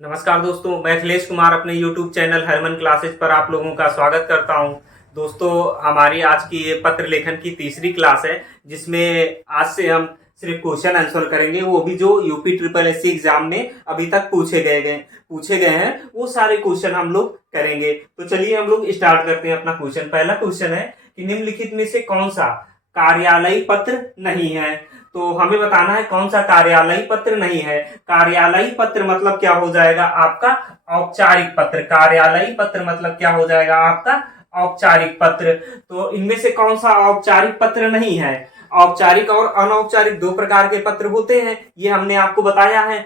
नमस्कार दोस्तों, मैं अखिलेश कुमार अपने YouTube चैनल हरमन क्लासेस पर आप लोगों का स्वागत करता हूं। दोस्तों, हमारी आज की ये पत्र लेखन की तीसरी क्लास है, जिसमें आज से हम सिर्फ क्वेश्चन आंसर करेंगे। वो भी जो यूपी ट्रिपल एससी एग्जाम में अभी तक पूछे गए हैं वो सारे क्वेश्चन हम लोग करेंगे। तो चलिए हम लोग स्टार्ट करते हैं अपना क्वेश्चन। पहला क्वेश्चन है कि निम्नलिखित में से कौन सा कार्यालयी पत्र नहीं है। तो हमें बताना है कौन सा कार्यालयी पत्र नहीं है। कार्यालयी पत्र मतलब क्या हो जाएगा आपका औपचारिक पत्र। कार्यालयी पत्र मतलब क्या हो जाएगा आपका औपचारिक पत्र। तो इनमें से कौन सा औपचारिक पत्र नहीं है। औपचारिक और अनौपचारिक दो प्रकार के पत्र होते हैं, ये हमने आपको बताया है।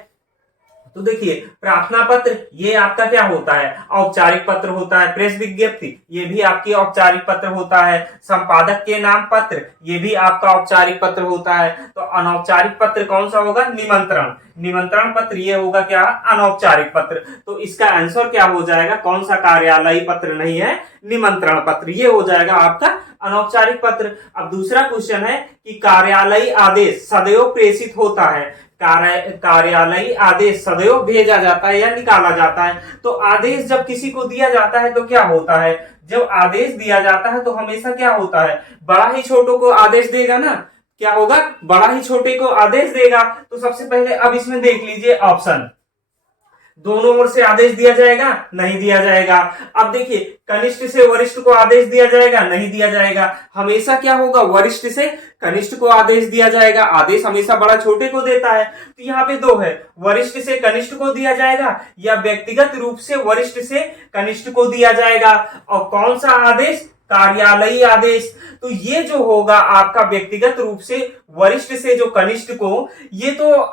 तो देखिए, प्रार्थना पत्र ये आपका क्या होता है, औपचारिक पत्र होता है। प्रेस विज्ञप्ति ये भी आपकी औपचारिक पत्र होता है। संपादक के नाम पत्र ये भी आपका औपचारिक पत्र होता है। तो अनौपचारिक पत्र कौन सा होगा, निमंत्रण पत्र ये होगा क्या, अनौपचारिक पत्र। तो इसका आंसर क्या हो जाएगा, कौन सा कार्यालयी पत्र नहीं है, निमंत्रण पत्र ये हो जाएगा आपका अनौपचारिक पत्र। अब दूसरा क्वेश्चन है कि कार्यालयी आदेश सदैव प्रेषित होता है। कार्यालयी आदेश सदैव भेजा जाता है या निकाला जाता है। तो आदेश जब किसी को दिया जाता है तो क्या होता है, जब आदेश दिया जाता है तो हमेशा क्या होता है, बड़ा ही छोटों को आदेश देगा ना। क्या होगा, बड़ा ही छोटे को आदेश देगा। तो सबसे पहले अब इसमें देख लीजिए ऑप्शन, दोनों ओर से आदेश दिया जाएगा, नहीं दिया जाएगा। अब देखिए, कनिष्ठ से वरिष्ठ को आदेश दिया जाएगा, नहीं दिया जाएगा। हमेशा क्या होगा, वरिष्ठ से कनिष्ठ को आदेश दिया जाएगा। आदेश हमेशा बड़ा छोटे को देता है। तो यहाँ पे दो है, वरिष्ठ से कनिष्ठ को दिया जाएगा या व्यक्तिगत रूप से वरिष्ठ से कनिष्ठ को दिया जाएगा। और कौन सा आदेश, कार्यालयी आदेश। तो ये जो होगा आपका व्यक्तिगत रूप से वरिष्ठ से जो कनिष्ठ को, ये तो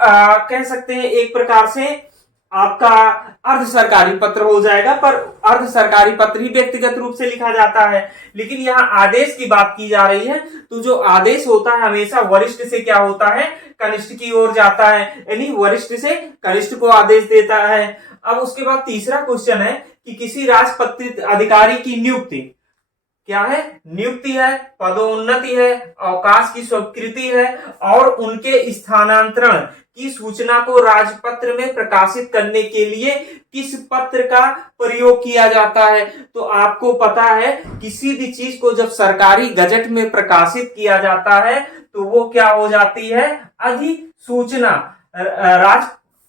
कह सकते हैं एक प्रकार से आपका अर्ध सरकारी पत्र हो जाएगा। पर अर्ध सरकारी पत्र ही व्यक्तिगत रूप से लिखा जाता है। लेकिन यहाँ आदेश की बात की जा रही है, तो जो आदेश होता है हमेशा वरिष्ठ से क्या होता है, कनिष्ठ की ओर जाता है, यानी वरिष्ठ से कनिष्ठ को आदेश देता है। अब उसके बाद तीसरा क्वेश्चन है कि किसी राजपत्रित अधिकारी की नियुक्ति क्या है, नियुक्ति है, पदोन्नति है, अवकाश की स्वीकृति है और उनके स्थानांतरण की सूचना को राजपत्र में प्रकाशित करने के लिए किस पत्र का प्रयोग किया जाता है। तो आपको पता है, किसी भी चीज को जब सरकारी गजट में प्रकाशित किया जाता है तो वो क्या हो जाती है, अधिसूचना।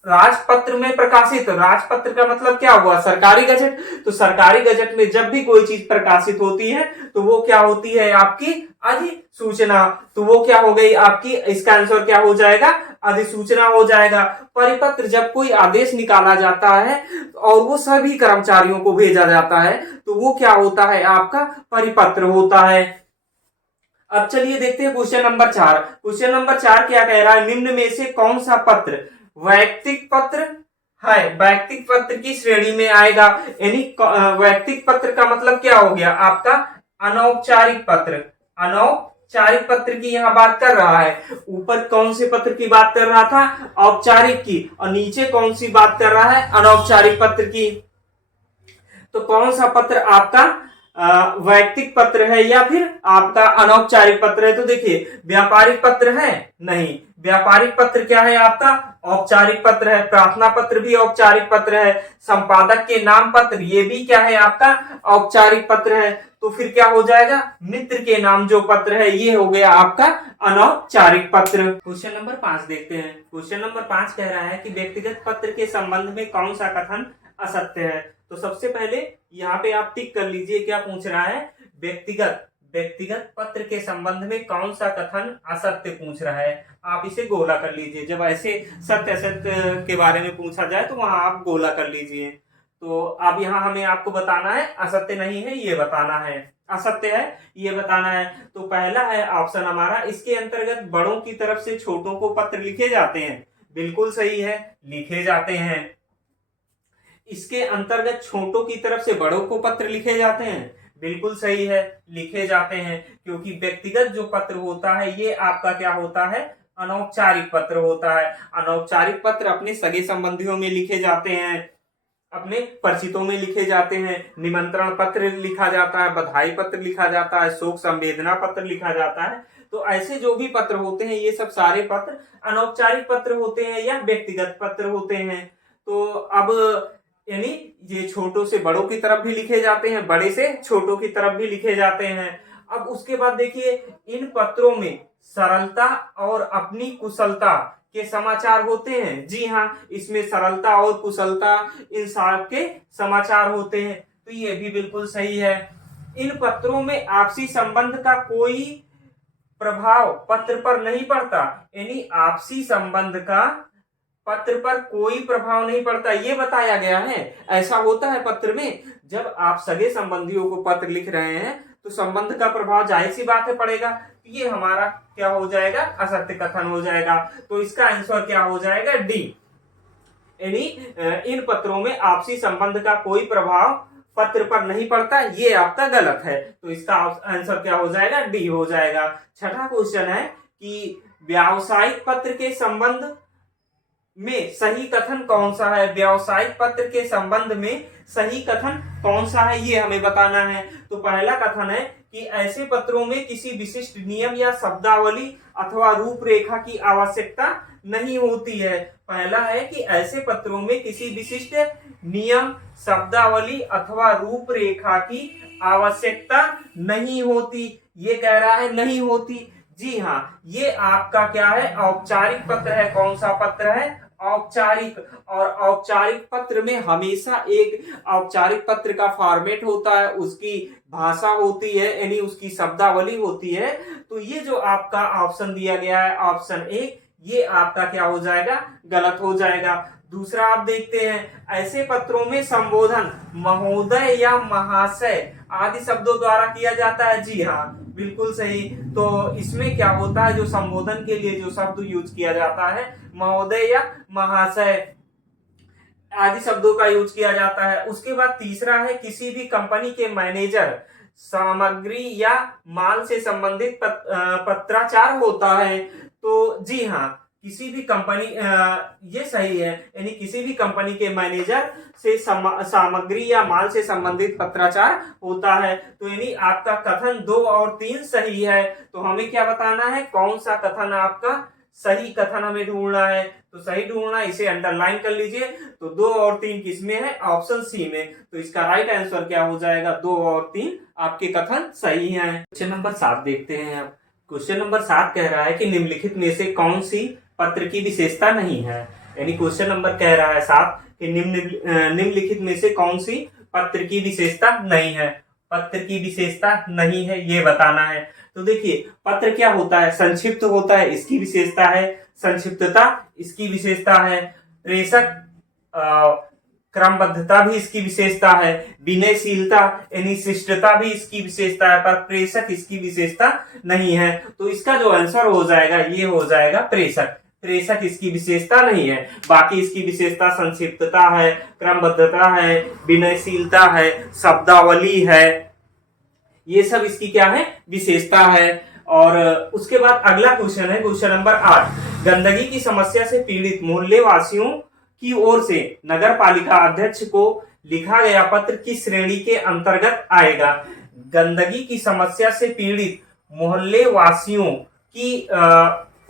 राजपत्र में प्रकाशित, राजपत्र का मतलब क्या हुआ, सरकारी गजट। तो सरकारी गजट में जब भी कोई चीज प्रकाशित होती है तो वो क्या होती है, आपकी अधिसूचना। तो वो क्या हो गई आपकी, इसका आंसर क्या हो जाएगा, अधिसूचना हो जाएगा। परिपत्र जब कोई आदेश निकाला जाता है और वो सभी कर्मचारियों को भेजा जाता है तो वो क्या होता है, आपका परिपत्र होता है। अब चलिए देखते हैं क्वेश्चन नंबर 4। क्वेश्चन नंबर 4 क्या कह रहा है, निम्न में से कौन सा पत्र वैयक्तिक पत्र है, वैयक्तिक पत्र की श्रेणी में आएगा। यानी वैयक्तिक पत्र का मतलब क्या हो गया आपका अनौपचारिक पत्र। अनौपचारिक पत्र की यहां बात कर रहा है। ऊपर कौन से पत्र की बात कर रहा था, औपचारिक की, और नीचे कौन सी बात कर रहा है, अनौपचारिक पत्र की। तो कौन सा पत्र आपका वैयक्तिक पत्र है या फिर आपका अनौपचारिक पत्र है। तो देखिए, व्यापारिक पत्र है, नहीं, व्यापारिक पत्र क्या है आपका, औपचारिक पत्र है। प्रार्थना पत्र भी औपचारिक पत्र है। संपादक के नाम पत्र ये भी क्या है आपका औपचारिक पत्र है। तो फिर क्या हो जाएगा, मित्र के नाम जो पत्र है ये हो गया आपका अनौपचारिक पत्र। क्वेश्चन नंबर 5 देखते हैं। क्वेश्चन नंबर 5 कह रहा है कि व्यक्तिगत पत्र के संबंध में कौन सा कथन असत्य है। तो सबसे पहले यहाँ पे आप टिक कर लीजिए, क्या पूछ रहा है, व्यक्तिगत पत्र के संबंध में कौन सा कथन असत्य पूछ रहा है। आप इसे गोला कर लीजिए, जब ऐसे सत्य असत्य के बारे में पूछा जाए तो वहां आप गोला कर लीजिए। तो अब यहाँ हमें आपको बताना है, असत्य नहीं है ये बताना है, असत्य है ये बताना है। तो पहला है ऑप्शन हमारा, इसके अंतर्गत बड़ों की तरफ से छोटों को पत्र लिखे जाते हैं। बिल्कुल सही है, लिखे जाते हैं। इसके अंतर्गत छोटों की तरफ से बड़ों को पत्र लिखे जाते हैं। बिल्कुल सही है, लिखे जाते हैं, क्योंकि व्यक्तिगत जो पत्र होता है ये आपका क्या होता है, अनौपचारिक पत्र होता है। अनौपचारिक पत्र अपने सगे संबंधियों में लिखे जाते हैं, अपने परिचितों में लिखे जाते हैं। निमंत्रण पत्र लिखा जाता है, बधाई पत्र लिखा जाता है, शोक संवेदना पत्र लिखा जाता है। तो ऐसे जो भी पत्र होते हैं ये सब सारे पत्र अनौपचारिक पत्र होते हैं या व्यक्तिगत पत्र होते हैं। तो अब यानी ये छोटों से बड़ों की तरफ भी लिखे जाते हैं, बड़े से छोटों की तरफ भी लिखे जाते हैं। अब उसके बाद देखिए, इन पत्रों में सरलता और अपनी कुशलता के समाचार होते हैं। जी हाँ, इसमें सरलता और कुशलता इन सब के समाचार होते हैं। तो ये भी बिल्कुल सही है। इन पत्रों में आपसी संबंध का कोई प्रभाव पत्र पर नहीं पड़ता, यानी आपसी संबंध का पत्र पर कोई प्रभाव नहीं पड़ता, ये बताया गया है। ऐसा होता है पत्र में, जब आप सगे संबंधियों को पत्र लिख रहे हैं तो संबंध का प्रभाव जाहिर सी बात है पड़ेगा। ये हमारा क्या हो जाएगा, असत्य कथन हो जाएगा। तो इसका आंसर क्या हो जाएगा, डी। यानी इन पत्रों में आपसी संबंध का कोई प्रभाव पत्र पर नहीं पड़ता, ये आपका गलत है। तो इसका आंसर क्या हो जाएगा, डी हो जाएगा। छठा क्वेश्चन है कि व्यावसायिक पत्र के संबंध में सही कथन कौन सा है। व्यावसायिक पत्र के संबंध में सही कथन कौन सा है, ये हमें बताना है। तो पहला कथन है कि ऐसे पत्रों में किसी विशिष्ट नियम या शब्दावली अथवा रूपरेखा की आवश्यकता नहीं होती है। पहला है कि ऐसे पत्रों में किसी विशिष्ट नियम, शब्दावली अथवा रूपरेखा की आवश्यकता नहीं होती। ये कह रहा है नहीं होती। जी हाँ, ये आपका क्या है, औपचारिक पत्र है। कौन सा पत्र है, औपचारिक। और औपचारिक पत्र में हमेशा एक औपचारिक पत्र का फॉर्मेट होता है, उसकी भाषा होती है, यानी उसकी शब्दावली होती है। तो ये जो आपका ऑप्शन दिया गया है, ऑप्शन ए, ये आपका क्या हो जाएगा, गलत हो जाएगा। दूसरा आप देखते हैं, ऐसे पत्रों में संबोधन महोदय या महाशय आदि शब्दों द्वारा किया जाता है। जी हाँ, बिल्कुल सही। तो इसमें क्या होता है, जो संबोधन के लिए जो शब्द यूज किया जाता है, महोदय या महाशय आदि शब्दों का यूज किया जाता है। उसके बाद तीसरा है, किसी भी कंपनी के मैनेजर सामग्री या माल से संबंधित पत्राचार होता है। तो जी हाँ, किसी भी कंपनी, ये सही है, यानी किसी भी कंपनी के मैनेजर से सामग्री या माल से संबंधित पत्राचार होता है। तो यानी आपका कथन 2 और 3 सही है। तो हमें क्या बताना है, कौन सा कथन आपका सही कथन हमें ढूंढना है। तो सही ढूंढना, इसे अंडरलाइन कर लीजिए। तो 2 और 3 किसमें है, ऑप्शन सी में। तो इसका राइट आंसर क्या हो जाएगा, 2 और 3 आपके कथन सही हैं। क्वेश्चन नंबर 7 देखते हैं। अब क्वेश्चन नंबर 7 कह रहा है कि निम्नलिखित में से कौन सी पत्र की विशेषता नहीं है। यानी क्वेश्चन नंबर कह रहा है 7 कि निम्नलिखित में से कौन सी पत्र की विशेषता नहीं है। पत्र की विशेषता नहीं है, ये बताना है। तो देखिए, पत्र क्या होता है, संक्षिप्त होता है, इसकी विशेषता है संक्षिप्तता, इसकी विशेषता है। प्रेषक क्रमबद्धता भी इसकी विशेषता है। विनयशीलता यानी शिष्टता भी इसकी विशेषता है, पर प्रेषक इसकी विशेषता नहीं है। तो इसका जो आंसर हो जाएगा, ये हो जाएगा प्रेषक। प्रेषक इसकी विशेषता नहीं है। बाकी इसकी विशेषता संक्षिप्तता है, क्रमबद्धता है, विनयशीलता है, शब्दावली है, ये सब इसकी क्या है, विशेषता है। और उसके बाद अगला क्वेश्चन है, क्वेश्चन नंबर 8। गंदगी की समस्या से पीड़ित मोहल्ले वासियों की ओर से नगर पालिका अध्यक्ष को लिखा गया पत्र किस श्रेणी के अंतर्गत आएगा। गंदगी की समस्या से पीड़ित मोहल्ले वासियों की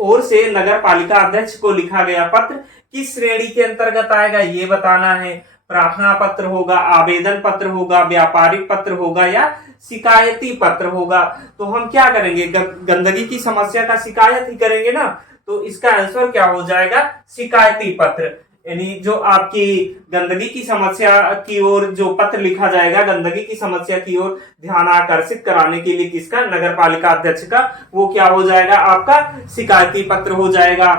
ओर से नगर पालिका अध्यक्ष को लिखा गया पत्र किस श्रेणी के अंतर्गत आएगा, ये बताना है। प्रार्थना पत्र होगा, आवेदन पत्र होगा, व्यापारिक पत्र होगा या शिकायती पत्र होगा। तो हम क्या करेंगे, गंदगी की समस्या का शिकायत ही करेंगे ना। तो इसका आंसर क्या हो जाएगा, शिकायती पत्र। यानी जो आपकी गंदगी की समस्या की ओर जो पत्र लिखा जाएगा, गंदगी की समस्या की ओर ध्यान आकर्षित कराने के लिए किसका, नगर पालिका अध्यक्ष का, वो क्या हो जाएगा, आपका शिकायती पत्र हो जाएगा।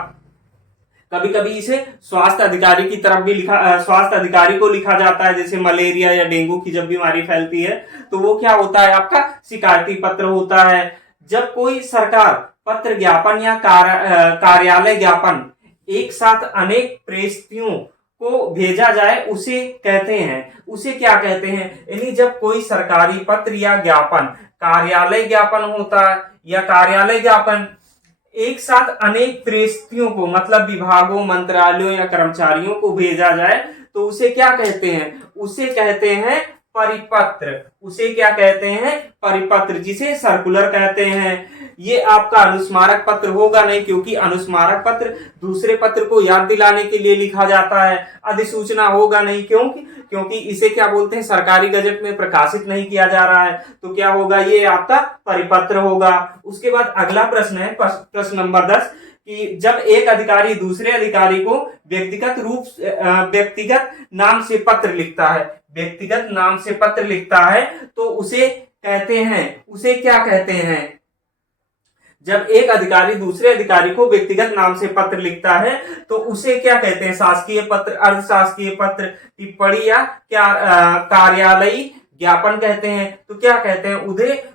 कभी कभी इसे स्वास्थ्य अधिकारी की तरफ भी स्वास्थ्य अधिकारी को लिखा जाता है, जैसे मलेरिया या डेंगू की जब बीमारी फैलती है तो वो क्या होता है, आपका शिकायती पत्र होता है। जब कोई सरकार पत्र ज्ञापन या कार्यालय ज्ञापन एक साथ अनेक प्रेषियों को भेजा जाए, उसे कहते हैं, उसे क्या कहते हैं, यानी जब कोई सरकारी पत्र या ज्ञापन, कार्यालय ज्ञापन होता है या कार्यालय ज्ञापन एक साथ अनेक प्रेषियों को, मतलब विभागों, मंत्रालयों या कर्मचारियों को भेजा जाए, तो उसे क्या कहते हैं, उसे कहते हैं परिपत्र, उसे क्या कहते हैं? परिपत्र, जिसे सर्कुलर कहते हैं। ये आपका अनुस्मारक पत्र होगा नहीं, क्योंकि अनुस्मारक पत्र दूसरे पत्र को याद दिलाने के लिए लिखा जाता है। अधिसूचना होगा नहीं, क्योंकि इसे क्या बोलते हैं? सरकारी गजट में प्रकाशित नहीं किया जा रहा है, तो क्या होगा? ये आपका परिपत्र होगा। उसके बाद अगला प्रश्न है प्रश्न नंबर 10 कि जब एक अधिकारी दूसरे अधिकारी को व्यक्तिगत नाम से पत्र लिखता है, व्यक्तिगत नाम से पत्र लिखता है, तो उसे क्या कहते हैं? जब एक अधिकारी दूसरे अधिकारी को व्यक्तिगत नाम से पत्र लिखता है तो उसे क्या कहते हैं? शासकीय पत्र, अर्धशासकीय पत्र, टिप्पणी या क्या कार्यालयी ज्ञापन कहते हैं। तो क्या कहते हैं?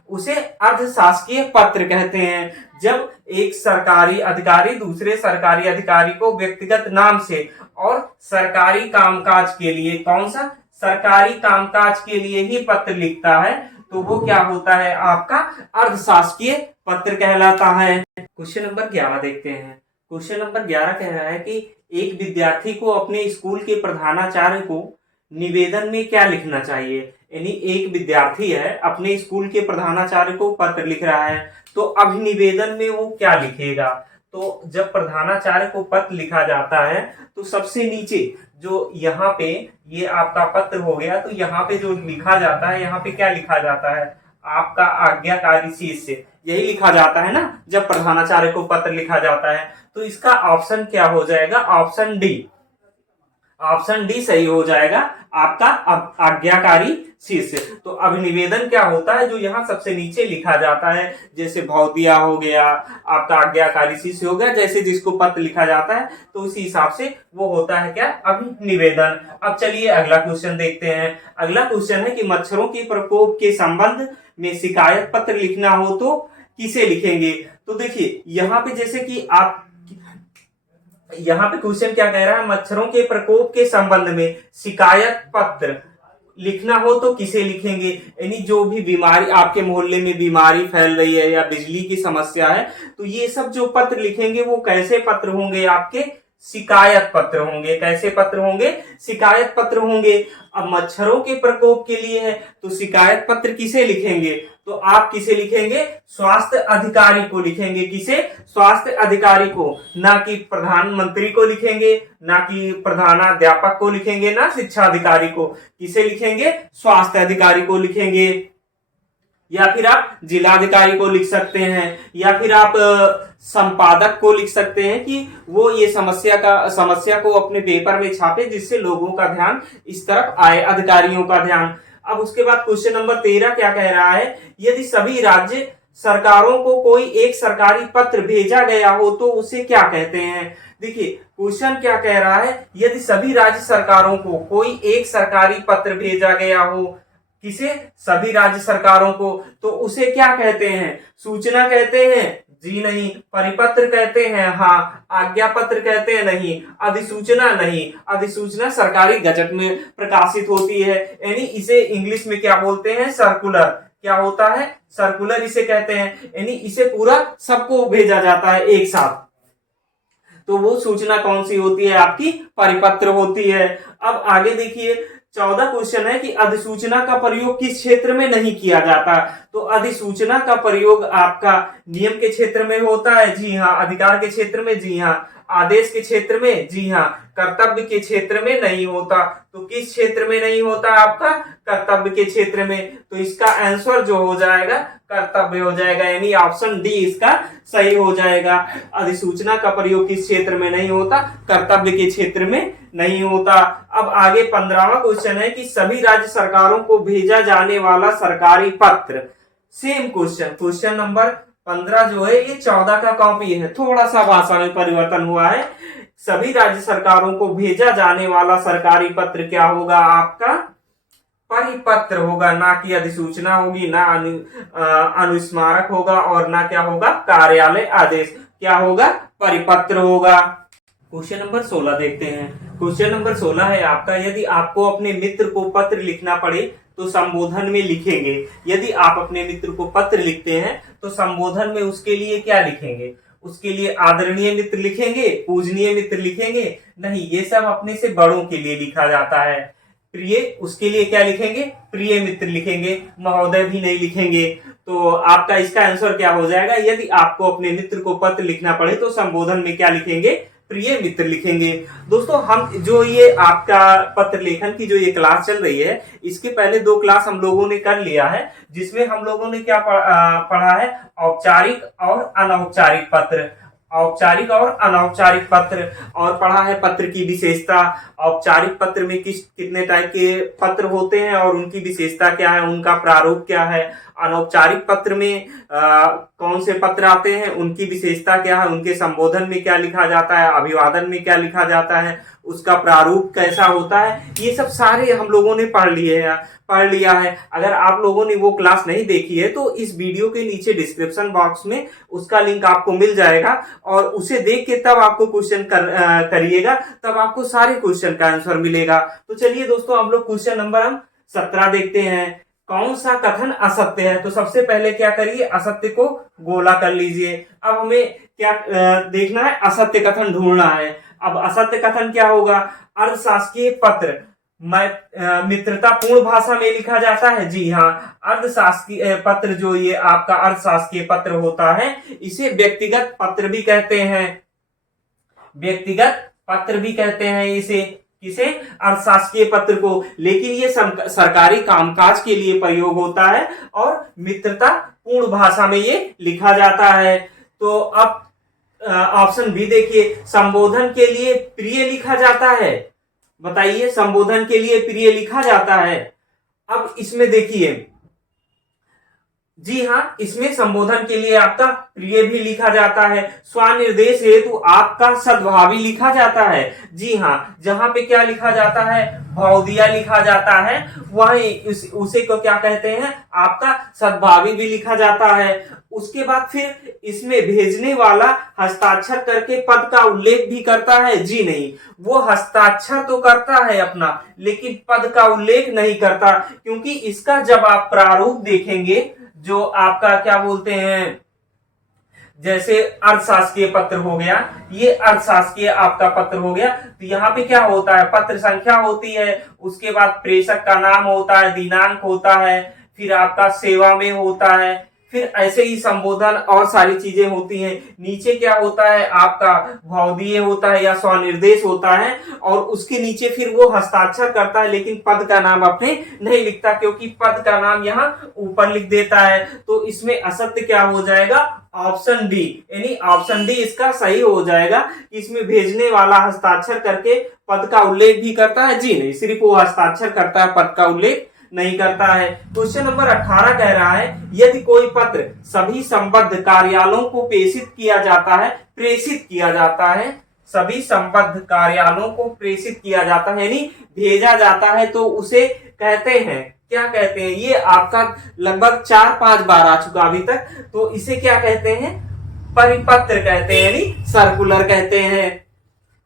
उसे अर्धशासकीय पत्र कहते हैं। जब एक सरकारी अधिकारी दूसरे सरकारी अधिकारी को व्यक्तिगत नाम से और सरकारी कामकाज के लिए, कौन सा? सरकारी कामकाज के लिए ही पत्र लिखता है, तो वो क्या होता है? आपका अर्धशासकीय पत्र कहलाता है। क्वेश्चन नंबर 11 देखते हैं। क्वेश्चन नंबर 11 कह रहा है कि एक विद्यार्थी को अपने स्कूल के प्रधानाचार्य को निवेदन में क्या लिखना चाहिए? यानी एक विद्यार्थी है, अपने स्कूल के प्रधानाचार्य को पत्र लिख रहा है, तो अभिनिवेदन में वो क्या लिखेगा? तो जब प्रधानाचार्य को पत्र लिखा जाता है तो सबसे नीचे जो यहाँ पे ये आपका पत्र हो गया, तो यहाँ पे जो लिखा जाता है, यहाँ पे क्या लिखा जाता है? आपका आज्ञाकारी शिष्य, यही लिखा जाता है ना जब प्रधानाचार्य को पत्र लिखा जाता है। तो इसका ऑप्शन क्या हो जाएगा? Option D. ऑप्शन डी सही हो जाएगा आपका आज्ञाकारी शिष्य। तो अभिनिवेदन क्या होता है? जो यहाँ सबसे नीचे लिखा जाता है, जैसे भौतिया हो गया, आपका आज्ञाकारी शिष्य हो गया, जैसे जिसको पत्र लिखा जाता है, तो उसी हिसाब से वो होता है क्या? अभिनिवेदन। अब चलिए अगला क्वेश्चन देखते हैं। अगला क्वेश्चन है कि मच्छरों के प्रकोप के संबंध में शिकायत पत्र लिखना हो तो किसे लिखेंगे? तो देखिए यहाँ पे जैसे कि आप यहाँ पे क्वेश्चन क्या कह रहा है? मच्छरों के प्रकोप के संबंध में शिकायत पत्र लिखना हो तो किसे लिखेंगे? यानी जो भी बीमारी आपके मोहल्ले में बीमारी फैल रही है या बिजली की समस्या है, तो ये सब जो पत्र लिखेंगे वो कैसे पत्र होंगे? आपके शिकायत पत्र होंगे। कैसे पत्र होंगे? शिकायत पत्र होंगे। अब मच्छरों के प्रकोप के लिए है तो शिकायत पत्र किसे लिखेंगे? तो आप किसे लिखेंगे? स्वास्थ्य अधिकारी को लिखेंगे। किसे? स्वास्थ्य अधिकारी को, ना कि प्रधानमंत्री को लिखेंगे, ना कि प्रधानाध्यापक को लिखेंगे, ना शिक्षा अधिकारी को। किसे लिखेंगे? स्वास्थ्य अधिकारी को लिखेंगे। या फिर आप जिलाधिकारी को लिख सकते हैं, या फिर आप संपादक को लिख सकते हैं कि वो ये समस्या को अपने पेपर में छापे, जिससे लोगों का ध्यान इस तरफ आए, अधिकारियों का ध्यान। अब उसके बाद क्वेश्चन नंबर 13 क्या कह रहा है? यदि सभी राज्य सरकारों को कोई एक सरकारी पत्र भेजा गया हो तो उसे क्या कहते हैं? देखिए क्वेश्चन क्या कह रहा है? यदि सभी राज्य सरकारों को कोई एक सरकारी पत्र भेजा गया हो, किसे? सभी राज्य सरकारों को, तो उसे क्या कहते हैं? सूचना कहते हैं? जी नहीं। परिपत्र कहते हैं? हाँ। आज्ञा पत्र कहते हैं? नहीं। अधिसूचना? नहीं। अधिसूचना सरकारी गजट में प्रकाशित होती है, यानी इसे इंग्लिश में क्या बोलते हैं? सर्कुलर। क्या होता है? सर्कुलर इसे कहते हैं, यानी इसे पूरा सबको भेजा जाता है एक साथ। तो वो सूचना कौन सी होती है? आपकी परिपत्र होती है। अब आगे देखिए 14 क्वेश्चन है कि अधिसूचना का प्रयोग किस क्षेत्र में नहीं किया जाता? तो अधिसूचना का प्रयोग आपका नियम के क्षेत्र में होता है? जी हाँ। अधिकार के क्षेत्र में? जी हाँ। आदेश के क्षेत्र में? जी हाँ। कर्तव्य के क्षेत्र में नहीं होता। तो किस क्षेत्र में नहीं होता? आपका कर्तव्य के क्षेत्र में। तो इसका आंसर जो हो जाएगा कर्तव्य हो जाएगा, यानी ऑप्शन डी इसका सही हो जाएगा। अधिसूचना का प्रयोग किस क्षेत्र में नहीं होता? कर्तव्य के क्षेत्र में नहीं होता। अब आगे 15वां क्वेश्चन है कि सभी राज्य सरकारों को भेजा जाने वाला सरकारी पत्र। सेम क्वेश्चन नंबर 15 जो है ये 14 का कॉपी है, थोड़ा सा भाषा में परिवर्तन हुआ है। सभी राज्य सरकारों को भेजा जाने वाला सरकारी पत्र क्या होगा? आपका परिपत्र होगा, ना कि अधिसूचना होगी, ना अनुस्मारक होगा, और ना क्या होगा? कार्यालय आदेश। क्या होगा? परिपत्र होगा। क्वेश्चन नंबर 16 देखते हैं। क्वेश्चन नंबर 16 है आपका, यदि आपको अपने मित्र को पत्र लिखना पड़े तो संबोधन में लिखेंगे। यदि आप अपने मित्र को पत्र लिखते हैं तो संबोधन में उसके लिए क्या लिखेंगे? उसके लिए आदरणीय मित्र लिखेंगे, पूजनीय मित्र लिखेंगे? नहीं, ये सब अपने से बड़ों के लिए लिखा जाता है। प्रिय, उसके लिए क्या लिखेंगे, प्रिय मित्र लिखेंगे, महोदय भी नहीं लिखेंगे। तो आपका इसका आंसर क्या हो जाएगा, यदि आपको अपने मित्र को पत्र लिखना पड़े तो संबोधन में क्या लिखेंगे, प्रिय मित्र लिखेंगे। दोस्तों हम जो ये आपका पत्र लेखन की जो ये क्लास चल रही है, इसके पहले 2 क्लास हम लोगों ने कर लिया है, जिसमें हम लोगों ने क्या पढ़ा है, औपचारिक और अनौपचारिक पत्र, औपचारिक और अनौपचारिक पत्र, और पढ़ा है पत्र की विशेषता, औपचारिक पत्र में कितने टाइप के पत्र होते हैं और उनकी विशेषता क्या है, उनका प्रारूप क्या है, अनौपचारिक पत्र में कौन से पत्र आते हैं, उनकी विशेषता क्या है, उनके संबोधन में क्या लिखा जाता है, अभिवादन में क्या लिखा जाता है, उसका प्रारूप कैसा होता है, ये सब सारे हम लोगों ने पढ़ लिया है। अगर आप लोगों ने वो क्लास नहीं देखी है तो इस वीडियो के नीचे डिस्क्रिप्शन बॉक्स में उसका लिंक आपको मिल जाएगा, और उसे देख के तब आपको क्वेश्चन करिएगा, तब आपको सारे क्वेश्चन का आंसर मिलेगा। तो चलिए दोस्तों हम लोग क्वेश्चन नंबर हम 17 देखते हैं। कौन सा कथन असत्य है? तो सबसे पहले क्या करिए, असत्य को गोला कर लीजिए। अब हमें क्या देखना है, असत्य कथन ढूंढना है। अब असत्य कथन क्या होगा, अर्धशासकीय पत्र मित्रता पूर्ण भाषा में लिखा जाता है। जी हाँ, अर्धशासकीय पत्र जो ये आपका अर्धशासकीय पत्र होता है, इसे व्यक्तिगत पत्र भी कहते हैं, व्यक्तिगत पत्र भी कहते हैं इसे, किसे, अर्थशास्त्रीय पत्र को। लेकिन ये सरकारी कामकाज के लिए प्रयोग होता है और मित्रता पूर्ण भाषा में ये लिखा जाता है। तो अब ऑप्शन बी देखिए, संबोधन के लिए प्रिय लिखा जाता है। बताइए, संबोधन के लिए प्रिय लिखा जाता है। अब इसमें देखिए, जी हाँ, इसमें संबोधन के लिए आपका प्रिय भी लिखा जाता है। स्वनिर्देश हेतु आपका सद्भावी लिखा जाता है। जी हाँ, जहां पे क्या लिखा जाता है, भौदिया लिखा जाता है, वहीं उसे को क्या कहते हैं, आपका सद्भावी भी लिखा जाता है। उसके बाद फिर इसमें भेजने वाला हस्ताक्षर करके पद का उल्लेख भी करता है। जी नहीं, वो हस्ताक्षर तो करता है अपना, लेकिन पद का उल्लेख नहीं करता, क्योंकि इसका जब आप प्रारूप देखेंगे, जो आपका क्या बोलते हैं, जैसे अर्थशास्त्रीय पत्र हो गया, ये अर्थशास्त्रीय आपका पत्र हो गया, तो यहाँ पे क्या होता है, पत्र संख्या होती है, उसके बाद प्रेषक का नाम होता है, दिनांक होता है, फिर आपका सेवा में होता है, फिर ऐसे ही संबोधन और सारी चीजें होती हैं। नीचे क्या होता है, आपका भौदीय होता है या स्वनिर्देश होता है, और उसके नीचे फिर वो हस्ताक्षर करता है, लेकिन पद का नाम अपने नहीं लिखता, क्योंकि पद का नाम यहाँ ऊपर लिख देता है। तो इसमें असत्य क्या हो जाएगा, ऑप्शन डी, यानी ऑप्शन डी इसका सही हो जाएगा। इसमें भेजने वाला हस्ताक्षर करके पद का उल्लेख भी करता है। जी नहीं, सिर्फ वो हस्ताक्षर करता है, पद का उल्लेख नहीं करता है। क्वेश्चन नंबर 18 कह रहा है, यदि कोई पत्र सभी संबद्ध कार्यालयों को प्रेषित किया जाता है, सभी संबद्ध कार्यालयों को प्रेषित किया जाता है, यानी भेजा जाता है, तो उसे कहते हैं, क्या कहते हैं, ये आपका लगभग 4-5 बार आ चुका अभी तक, तो इसे क्या कहते हैं, परिपत्र कहते हैं, यानी सर्कुलर कहते हैं।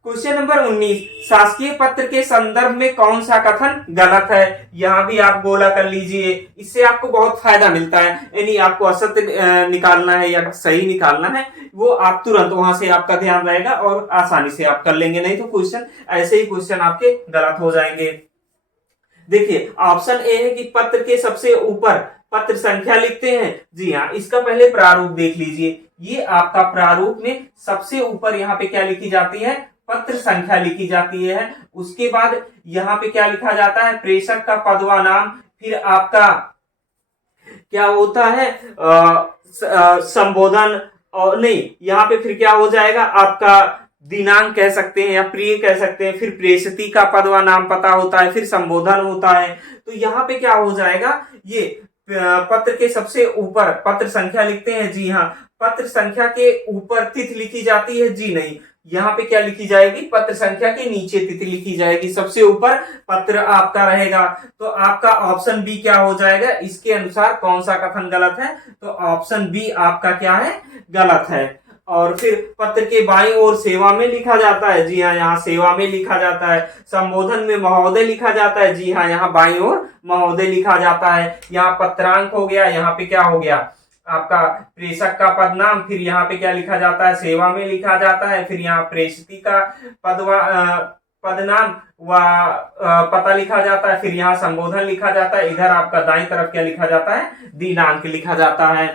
क्वेश्चन नंबर 19, शासकीय पत्र के संदर्भ में कौन सा कथन गलत है? यहां भी आप गोला कर लीजिए, इससे आपको बहुत फायदा मिलता है। यानी आपको असत्य निकालना है या सही निकालना है, वो आप तुरंत वहां से आपका ध्यान रहेगा और आसानी से आप कर लेंगे, नहीं तो क्वेश्चन ऐसे ही क्वेश्चन आपके गलत हो जाएंगे। देखिए, ऑप्शन ए है कि पत्र के सबसे ऊपर पत्र संख्या लिखते हैं। जी हाँ, इसका पहले प्रारूप देख लीजिए। ये आपका प्रारूप में सबसे ऊपर यहाँ पे क्या लिखी जाती है, पत्र संख्या लिखी जाती है। उसके बाद यहाँ पे क्या लिखा जाता है, प्रेषक का पद व नाम, फिर आपका क्या होता है, संबोधन, और नहीं, यहाँ पे फिर क्या हो जाएगा, आपका दिनांक कह सकते हैं या प्रिय कह सकते हैं, फिर प्रेषिती का पद व नाम पता होता है, फिर संबोधन होता है। तो यहाँ पे क्या हो जाएगा, ये पत्र के सबसे ऊपर पत्र संख्या लिखते हैं। जी हाँ, पत्र संख्या के ऊपर तिथि लिखी जाती है। जी नहीं, यहाँ पे क्या लिखी जाएगी, पत्र संख्या के नीचे तिथि लिखी जाएगी, सबसे ऊपर पत्र आपका रहेगा। तो आपका ऑप्शन बी क्या हो जाएगा, इसके अनुसार कौन सा कथन गलत है, तो ऑप्शन बी आपका क्या है, गलत है। और फिर पत्र के बाईं ओर सेवा में लिखा जाता है। जी हाँ, यहाँ सेवा में लिखा जाता है। संबोधन में महोदय लिखा जाता है। जी हाँ, यहाँ बाईं ओर महोदय लिखा जाता है। यहाँ पत्रांक हो गया, यहाँ पे क्या हो गया, आपका प्रेषक का पद नाम, फिर यहाँ पे क्या लिखा जाता है, सेवा में लिखा जाता है, फिर यहाँ प्रेषिती का पद पदनाम व पता लिखा जाता है, फिर यहाँ संबोधन लिखा जाता है, इधर आपका दाईं तरफ क्या लिखा जाता है, दिनांक लिखा जाता है।